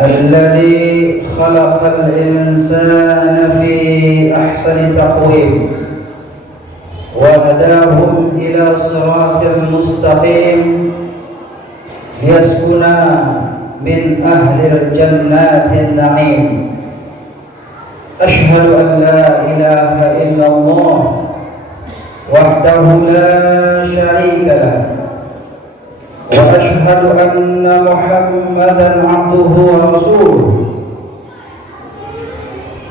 الذي خلق الإنسان في أحسن تقويم وهداهم إلى صراط مستقيم ليسكنا من أهل الجنات النعيم. أشهد أن لا إله إلا الله وحده لا شريك له، وأشهد أن محمدا عبده ورسوله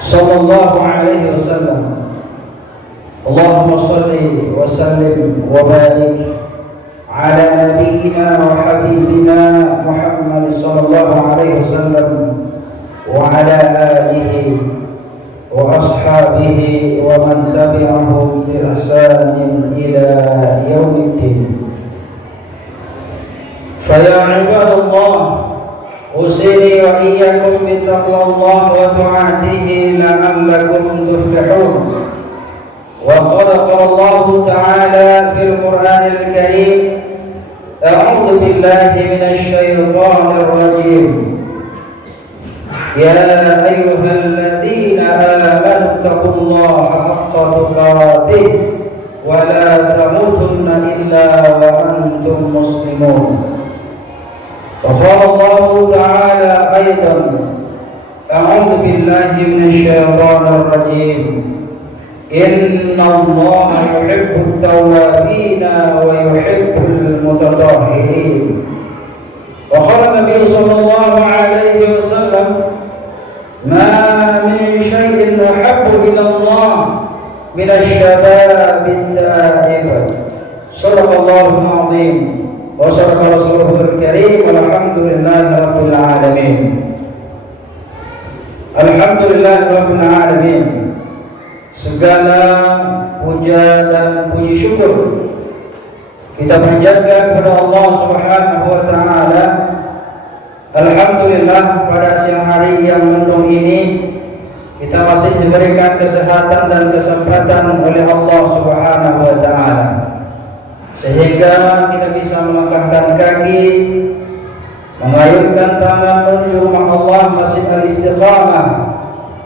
صلى الله عليه وسلم. اللهم صل وسلم وبارك على نبينا وحبيبنا محمد صلى الله عليه وسلم وعلى آله وأصحابه ومن تبعهم بإحسان إلى يوم الدين. فيا عباد الله، أوصيني وإياكم بتقوى الله وطاعته لعلكم تفلحون. وقال الله تعالى في القرآن الكريم: أعوذ بالله من الشيطان الرجيم. يا أيها الذين آمنوا اتقوا الله حق تقاته ولا تموتن إلا وأنتم مسلمون. وقال الله تعالى أيضا: أعوذ بالله من الشيطان الرجيم. إن الله يحب التوابين ويحب المتطهرين. وقال النبي صلى الله عليه وسلم: ما من شيء أحب إلى الله من الشباب التائب. صدق الله العظيم وصدق رسوله الكريم والحمد لله رب العالمين. Alhamdulillah rabbil alamin. Segala puja dan puji syukur kita panjatkan kepada Allah Subhanahu wa taala. Alhamdulillah, pada siang hari yang mendung ini kita masih diberikan kesehatan dan kesempatan oleh Allah Subhanahu wa taala, sehingga kita bisa melangkahkan kaki, mengayunkan tangan menuju rumah Allah, Masjid Al-Istiqamah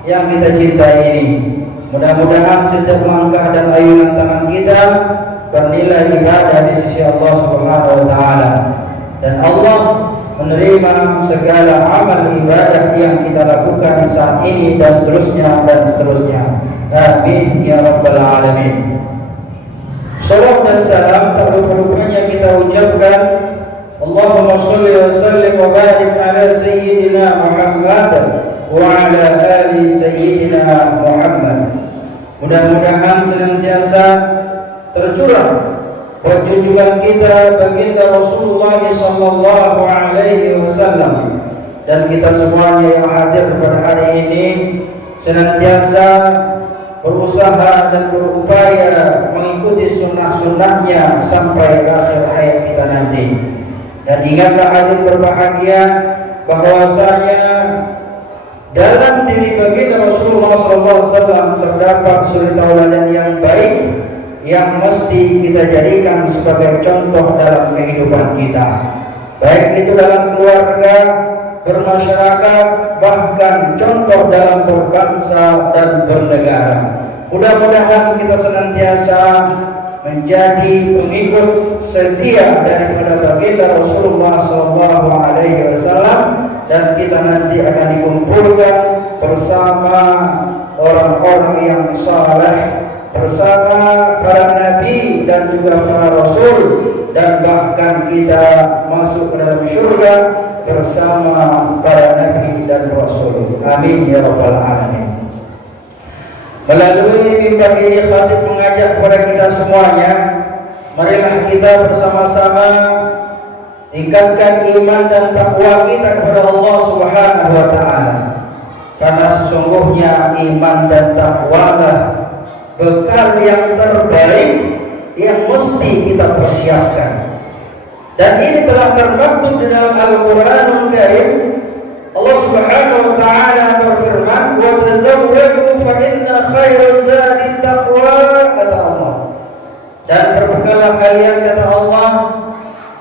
yang kita cintai ini. Mudah-mudahan setiap langkah dan ayunan tangan kita bernilai ibadah di sisi Allah Subhanahu wa taala, dan Allah menerima segala amal ibadah yang kita lakukan saat ini dan seterusnya dan seterusnya. Amin ya rabbal alamin. Salawat dan salam tak lupa-lupanya kita ucapkan Allahumma sholli wa sallim wa barik ala sayyidina Muhammad wa ala ali sayyidina Muhammad. Mudah-mudahan senantiasa tercurah perjunjungan kita baginda Rasulullah sallallahu alaihi wasallam, dan kita semuanya yang hadir pada hari ini senantiasa berusaha dan berupaya mengikuti sunnah-sunnahnya sampai akhir hayat kita nanti. Dan ingatlah hadir berbahagia bahwasanya dalam diri baginda Rasulullah SAW terdapat suri tauladan yang baik yang mesti kita jadikan sebagai contoh dalam kehidupan kita, baik itu dalam keluarga, bermasyarakat, bahkan contoh dalam berbangsa dan bernegara. Mudah-mudahan kita senantiasa menjadi pengikut setia daripada baginda Rasulullah SAW, dan kita nanti akan dikumpulkan bersama orang-orang yang saleh, bersama para nabi dan juga para rasul, dan bahkan kita masuk ke dalam syurga bersama para nabi dan rasul. Amin ya rabbal alamin. Melalui mimbar ini khatib mengajak kepada kita semuanya, marilah kita bersama-sama tingkatkan iman dan takwa kita kepada Allah Subhanahu wa taala. Karena sesungguhnya iman dan takwa bekal yang terbaik yang mesti kita persiapkan. Dan ini telah termaktub di dalam Al-Qur'anul Karim. Allah Subhanahu wa taala berfirman, "Wa tazawwadu fa inna khairaz zadi taqwa," kata Allah. Dan berbekalah kalian, kata Allah,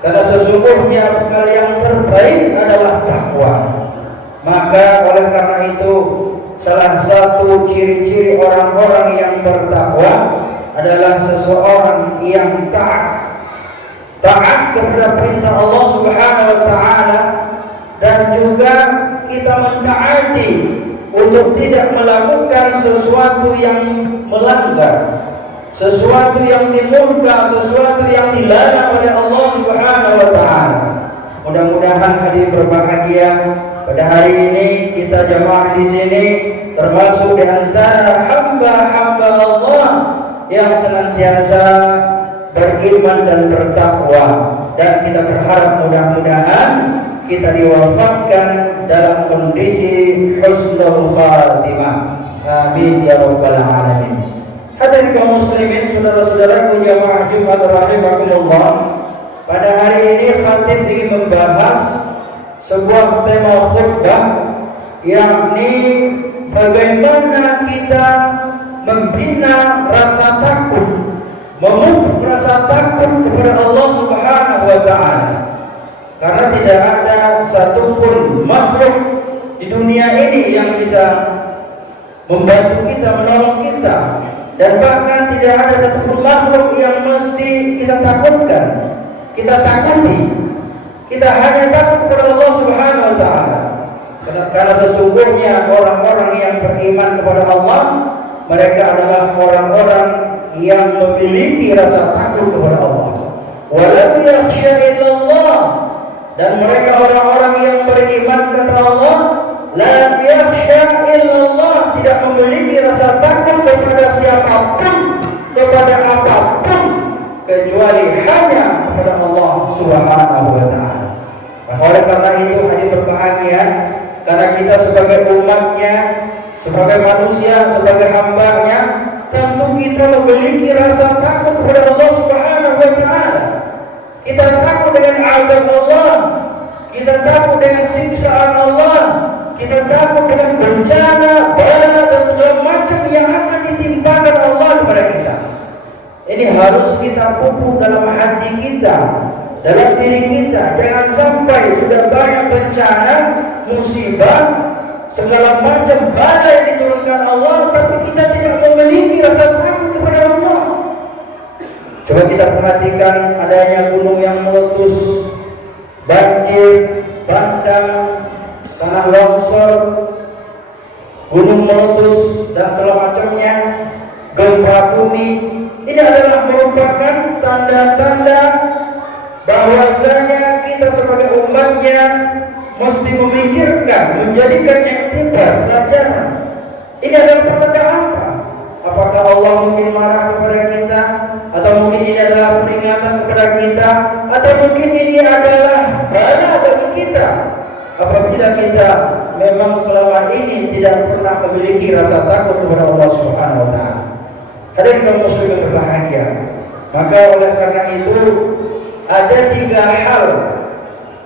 karena sesungguhnya bekal yang terbaik adalah takwa. Maka oleh karena itu salah satu ciri-ciri orang-orang yang bertakwa adalah seseorang yang taat kepada perintah Allah Subhanahu wa taala, dan juga kita mentaati untuk tidak melakukan sesuatu yang melanggar, sesuatu yang dimurka, sesuatu yang dilarang oleh Allah Subhanahu wa taala. Mudah-mudahan hadir berbahagia pada hari ini kita jamaah di sini termasuk di antara hamba-hamba Allah yang senantiasa beriman dan bertakwa, dan kita berharap mudah-mudahan kita diwafatkan dalam kondisi husnul khatimah. Amin ya rabbal alamin. Hadirin kaum muslimin, saudara-saudaraku jamaah Jumat rahimakumullah. Pada hari ini khatib ingin membahas sebuah tema khutbah, yakni bagaimana kita membina rasa takut, memupuk rasa takut kepada Allah Subhanahu wa taala. Karena tidak ada satupun makhluk di dunia ini yang bisa membantu kita, menolong kita, dan bahkan tidak ada satupun makhluk yang mesti kita takutkan, kita takuti. Kita hanya takut kepada Allah Subhanahu wa taala. Karena sesungguhnya orang-orang yang beriman kepada Allah, mereka adalah orang-orang yang memiliki rasa takut kepada Allah. Walam yakhsha illallah, dan mereka orang-orang yang beriman kepada Allah, la yakhsha illallah, tidak memiliki rasa takut kepada siapapun, kepada apapun, kecuali hanya kepada Allah Subhanahu wa taala. Oleh karena itu hadir berbahagia, karena kita sebagai umatnya, sebagai manusia, sebagai hambanya, tentu kita memiliki rasa takut kepada Allah Subhanahu wa taala. Kita takut dengan azab Allah, kita takut dengan siksaan Allah, kita takut dengan bencana, bala dan segala macam yang akan ditimpakan Allah kepada kita. Ini harus kita pupuk dalam hati kita, dalam diri kita. Jangan sampai sudah banyak bencana, musibah, segala macam bala yang diturunkan Allah, tapi kita tidak memiliki rasa takut kepada Allah. Coba kita perhatikan adanya gunung yang meletus, banjir, bandang, tanah longsor, gunung meletus dan segala macamnya, gempa bumi. Ini adalah merupakan tanda-tanda bahwasanya kita sebagai umatnya mesti memikirkan, menjadikan iktibar, pelajaran. Ini adalah pertanda apa? Apakah Allah mungkin marah kepada kita, atau mungkin ini adalah peringatan kepada kita, atau mungkin ini adalah bala bagi kita apabila kita memang selama ini tidak pernah memiliki rasa takut kepada Allah Subhanahu wa taala. Hadirin kaum muslimin berbahagia. Maka oleh karena itu ada 3 hal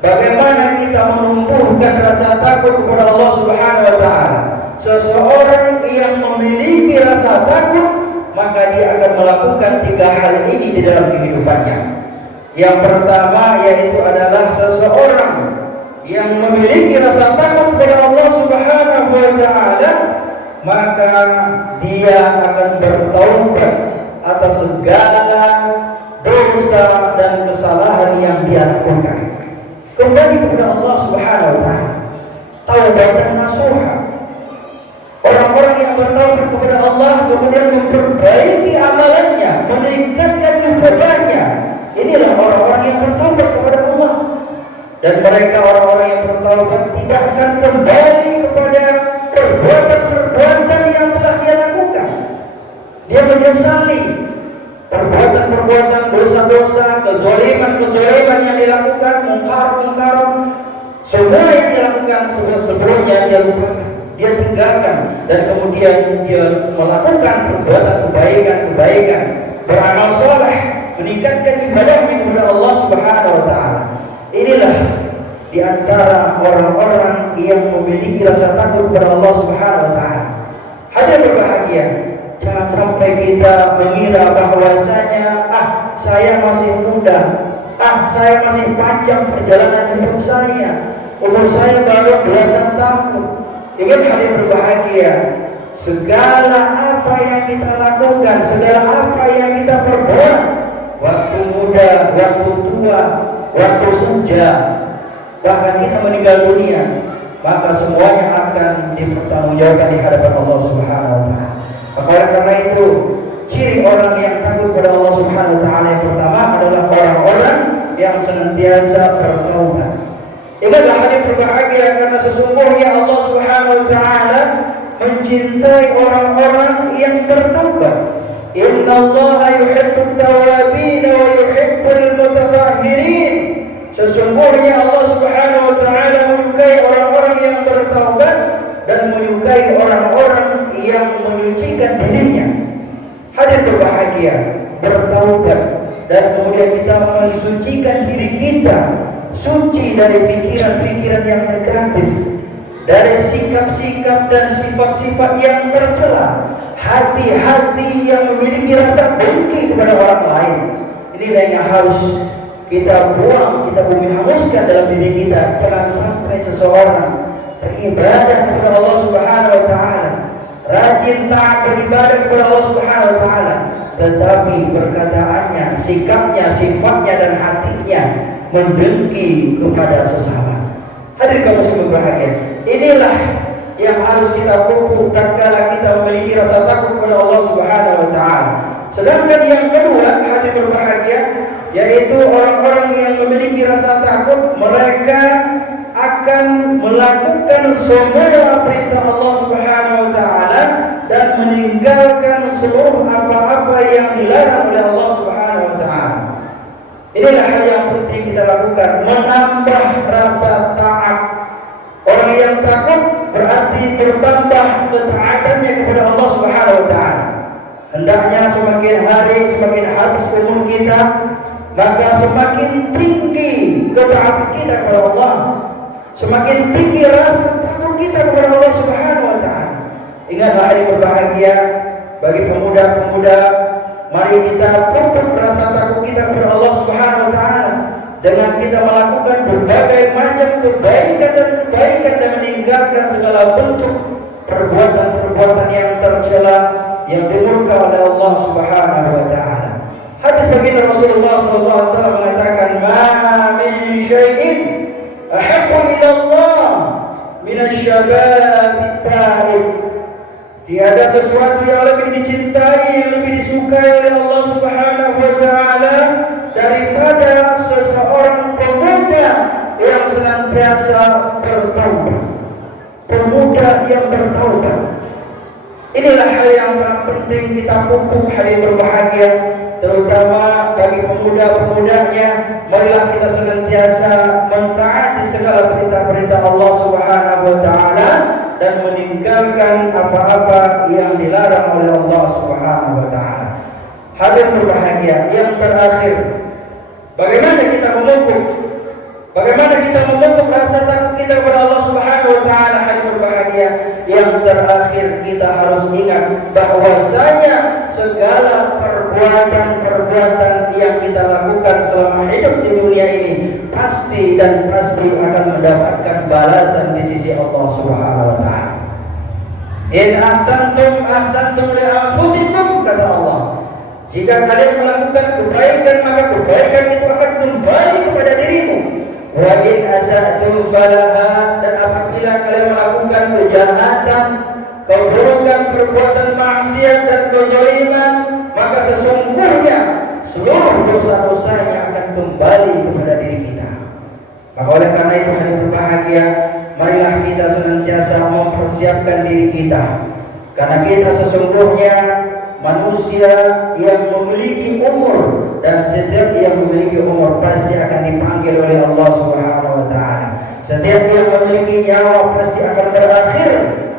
bagaimana kita menumbuhkan rasa takut kepada Allah Subhanahu wa taala. Seseorang yang memiliki rasa takut, maka dia akan melakukan 3 hal ini di dalam kehidupannya. Yang pertama yaitu adalah seseorang yang memiliki rasa takut kepada Allah Subhanahu wa taala, maka dia akan bertaubat atas segala dosa dan kesalahan yang dia lakukan. Kembali kepada Allah Subhanahu wa taala. Taubatan nasuha. Orang-orang yang bertaubat kepada Allah kemudian memperbaiki amalannya, meningkatkan ibadahnya. Inilah orang-orang yang bertaubat kepada Allah. Dan mereka orang-orang yang bertaubat tidak akan kembali kepada perbuatan-perbuatan yang telah dia lakukan. Dia menyesali perbuatan-perbuatan dosa-dosa, kezaliman-kezaliman yang dilakukan, mungkar-mungkar, semua yang dilakukan sebelumnya dia lupakan, dia tinggalkan, dan kemudian dia melakukan perbuatan kebaikan-kebaikan, beramal soleh, meningkatkan ibadahnya kepada Allah Subhanahu wa taala. Inilah di antara orang-orang yang memiliki rasa takut kepada Allah Subhanahu wa taala. Hadirin berbahagia, jangan sampai kita mengira bahwasanya saya masih muda, Saya masih panjang perjalanan hidup saya. Umur saya baru belasan tahun. Ingin hadir berbahagia. Segala apa yang kita lakukan, segala apa yang kita perbuat, waktu muda, waktu tua, waktu senja, bahkan kita meninggal dunia, maka semuanya akan dipertanggungjawabkan di hadapan Allah Subhanahu wa taala. Maka oleh karena itu, ciri orang yang takut pada Allah Subhanahu wa taala yang pertama adalah orang-orang yang senantiasa bertaubat. Ingatlah hadir berbahagia karena sesungguhnya Allah Subhanahu wa taala mencintai orang-orang yang bertaubat. Innallaha yuhibbut tawwabin wa yuhibbul mutatahhirin. Sesungguhnya Allah Subhanahu wa taala menyukai orang-orang yang bertaubat dan menyukai orang-orang yang menyucikan dirinya. Hadir berbahagia, bertaubat, dan kemudian kita mensucikan diri kita, suci dari pikiran-pikiran yang negatif, dari sikap-sikap dan sifat-sifat yang tercela, hati-hati yang memiliki rasa dengki kepada orang lain. Inilah yang harus kita buang, kita hanguskan dalam diri kita. Jangan sampai seseorang beribadah kepada Allah Subhanahu wa taala, rajin taat beribadah kepada Allah Subhanahu wa taala, tetapi perkataannya, sikapnya, sifatnya dan hatinya mendengki kepada sesama. Hadir kaum muslimin berbahagia. Inilah yang harus kita pupuk tatkala kita memiliki rasa takut kepada Allah Subhanahu wa taala. Sedangkan yang kedua, hadir berbahagia, yaitu orang-orang yang memiliki rasa takut, mereka akan melakukan semua perintah Allah Subhanahu wa taala dan meninggalkan seluruh apa-apa yang dilarang oleh Allah Subhanahu wa taala. Inilah hal yang penting kita lakukan, menambah rasa taat. Orang yang takut berarti bertambah ketaatannya kepada Allah Subhanahu wa taala. Hendaknya semakin hari semakin habis umur kita, maka semakin tinggi ketaatan kita kepada Allah, semakin tinggi rasa takut kita kepada Allah Subhanahu wa taala. Ingatlah hari berbahagia bagi pemuda-pemuda, mari kita pupuk rasa takut kita kepada Allah Subhanahu wa taala dengan kita melakukan berbagai macam kebaikan dan meninggalkan segala bentuk perbuatan-perbuatan yang tercela yang dimurka oleh Allah Subhanahu wa taala. Hadis baginda Rasulullah sallallahu alaihi wasallam mengatakan, "Ma min syai'in ahabbu ila Allah min asy-syabab at-ta'ib." Tiada sesuatu yang lebih dicintai, yang lebih disukai oleh Allah Subhanahu wa taala daripada seseorang pemuda yang senantiasa bertaubat. Pemuda yang bertaubat. Inilah hal yang sangat penting kita pupuk hari berbahagia, terutama bagi pemuda-pemudanya. Marilah kita senantiasa mentaati segala perintah-perintah Allah Subhanahu wa taala dan meninggalkan apa-apa yang dilarang oleh Allah Subhanahu wa taala. Hadir berbahagia yang terakhir, bagaimana kita memupuk rasa takut kita kepada Allah Subhanahu wa taala. Hadir berbahagia yang terakhir, kita harus ingat bahwasanya segala perbuatan yang kita lakukan selama hidup di dunia ini pasti akan mendapatkan balasan di sisi Allah Subhanahu wa taala. In ahsantum li anfusikum, kata Allah. Jika kalian melakukan kebaikan, maka kebaikan itu akan kembali kepada dirimu. Wa in asa'tum falaha, dan apabila kalian melakukan kejahatan, keburukan, perbuatan maksiat dan kezaliman, maka sesungguhnya seluruh dosa-dosanya akan kembali kepada diri kita. Maka oleh karena itu hari berbahagia, marilah kita senantiasa mempersiapkan diri kita, karena kita sesungguhnya manusia yang memiliki umur, dan setiap yang memiliki umur pasti akan dipanggil oleh Allah Subhanahu wa taala. Setiap yang memiliki nyawa pasti akan berakhir,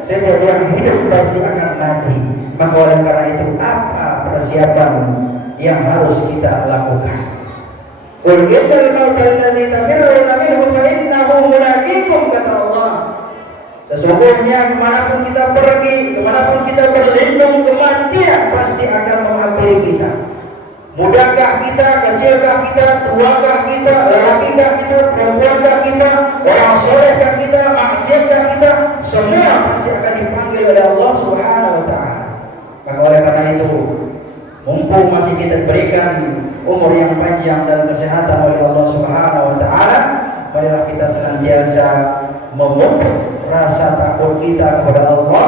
setiap yang hidup pasti akan mati. Maka oleh karena itu, apa persiapan yang harus kita lakukan? Qul innal mauta alladzi tafirruna minhu fa innahu mulaqikum, kata Allah. Sesungguhnya kemanapun kita pergi, kemanapun kita berlindung, kematian pasti akan menghampiri kita. Mudahkah kita, kecilkah kita, tuakah kita, lelakikah kita, perempuankah kita, orang solehkah kita, maksiatkah kita, semua pasti akan dipanggil oleh Allah Subhanahu wa Ta'ala. Maka oleh karena itu, mumpung masih kita berikan umur yang panjang dan kesehatan oleh Allah Subhanahu wa Ta'ala, marilah kita senantiasa memupuk rasa takut kita kepada Allah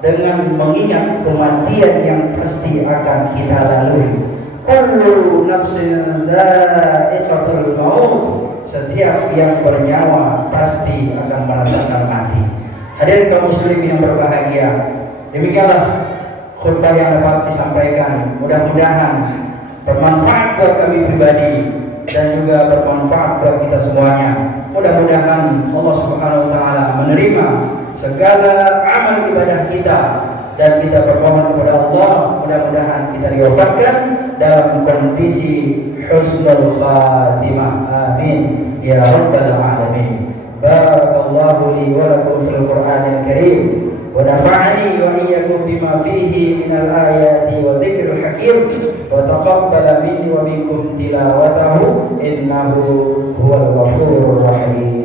dengan mengingat kematian yang pasti akan kita lalui. Kullu nafsin dha'iqatul maut, setiap yang bernyawa pasti akan merasakan mati. Hadirin kaum muslimin yang berbahagia, demikianlah khutbah yang dapat disampaikan. Mudah-mudahan bermanfaat buat kami pribadi dan juga bermanfaat buat kita semuanya. Mudah-mudahan Allah Subhanahu wa Ta'ala menerima segala amal ibadah kita, dan kita bermohon kepada Allah mudah-mudahan kita diwafatkan dalam kondisi husnul khatimah. Amin ya rabbal alamin. Barakallahu li wa lakum fil Qur'anil Karim wa nafa'ani wa iyyakum bima fihi minal ayati wa dzikril hakim wa taqabbala minni wa minkum tilawatahu innahu huwal ghafurur rahim.